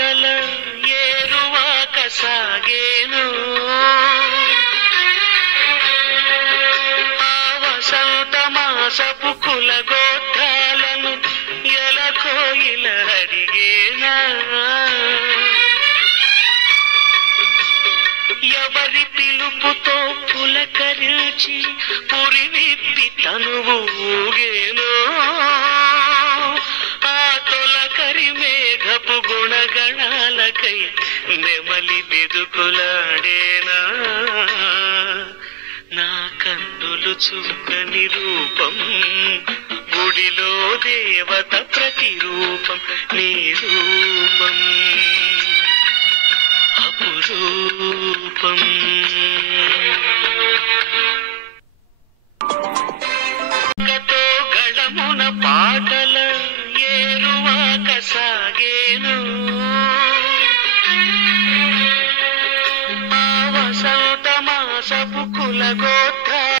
పాటల ఏరువాక సాగేను ఆ వసంత మాసపు కులగోత్రాలను ఎలకోయిల అడిగేనా ఎవరి పిలుపుతో పులకరించి పురివిప్పి తనువు ఊగేనో ఆ తొలకరి మేఘపు గుణగణాలకై నెమలి బెదుకులాడేనా నా కన్నులు చుక్కని రూపం గుడిలో దేవత ప్రతిరూపం నీ రూపం అపురూపం కతో గళమున పాటల ఏరువాక సాగేను ఆ వసంత మాసపు కులగో